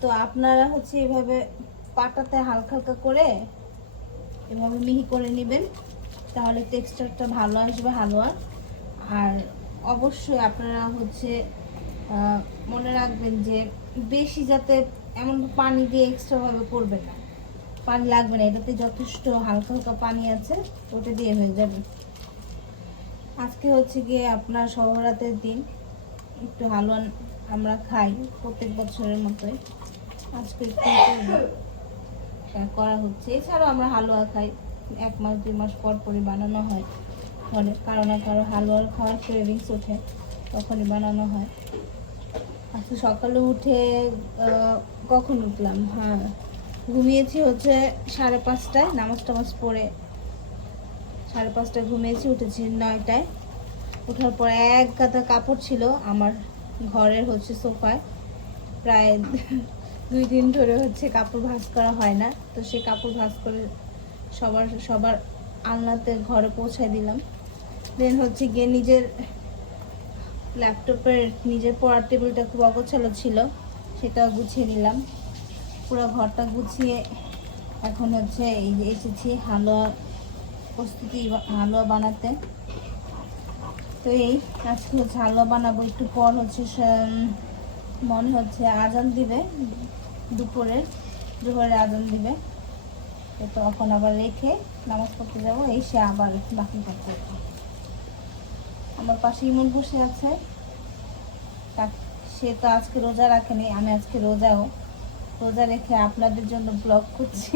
তো আপনারা হচ্ছে এভাবে পাটাতে হালকা হালকা করে এভাবে মিহি করে নেবেন, তাহলে টেক্সচারটা ভালো আসবে হালুয়ার। আর অবশ্যই আপনারা হচ্ছে মনে রাখবেন যে বেশি যাতে এমন পানি দিয়ে এক্সট্রাভাবে করবেন না, পানি লাগবে না, এটাতে যথেষ্ট হালকা হালকা পানি আছে, ওটা দিয়ে হয়ে যাবে। আজকে হচ্ছে গিয়ে আপনার সহরাতের দিন, একটু হালুয়া আমরা খাই প্রত্যেক বছরের মতোই, আজকে একটু করা হচ্ছে। এছাড়াও আমরা হালুয়া খাই 1 মাস 2 মাস পর পরই বানানো হয় ঘরে, কারো না কারো হালুয়ার খাওয়ার ক্রেভিংস ওঠে, তখনই বানানো হয়। আজকে সকালে উঠে কখন উঠলাম, হ্যাঁ ঘুমিয়েছি হচ্ছে 5:30টায়, নামাজ টামাজ পড়ে 5:30টায় ঘুমিয়েছি, উঠেছি 9টায়। ওঠার পর এক গাদা কাপড় ছিল আমার ঘরের হচ্ছে সোফায়, প্রায় 2 দিন ধরে হচ্ছে কাপড় ভাঁজ করা হয় না, তো সে কাপড় ভাঁজ করে সবার আলনাতে ঘরে পৌঁছায় দিলাম। দেন হচ্ছে গিয়ে নিজের ল্যাপটপের নিজের পড়ার টেবিলটা খুব অগোছালো ছিল, সেটা গুছিয়ে নিলাম। পুরো ঘরটা গুছিয়ে এখন হচ্ছে এই যে এসেছি হালুয়া বানাতে। তো এই আজকে হচ্ছে হালুয়া বানাবো, একটু পর হচ্ছে মনে হচ্ছে আজান দিবে, দুপুরের জোহরের আজান দিবে, তো তখন আবার রেখে নামাজ পড়তে যাবো, এসে আবার বাকি কাজ করবো। আমার পাশে ইমন বসে আছে, সে তো আজকে রোজা রাখেনি, আমি আজকে রোজা রেখে আপনাদের জন্য ব্লগ করছি।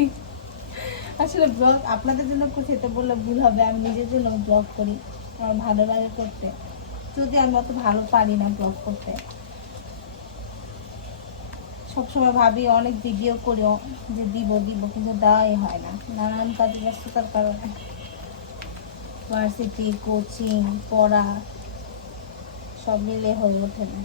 আসলে ব্লগ আপনাদের জন্য করছি এটা বললে ভুল হবে, আমি নিজের জন্য ব্লগ করি, আমার ভালো লাগে করতে, যদি আমি অত ভালো পারি না ব্লগ করতে। সবসময় ভাবি অনেক ভিডিও করিও যে দিব কিন্তু দেওয়াই হয় না, নানান কাজে ব্যস্ততার কারণে, ভার্সিটি, কোচিং, পড়া সব মিলে হয়ে ওঠে না।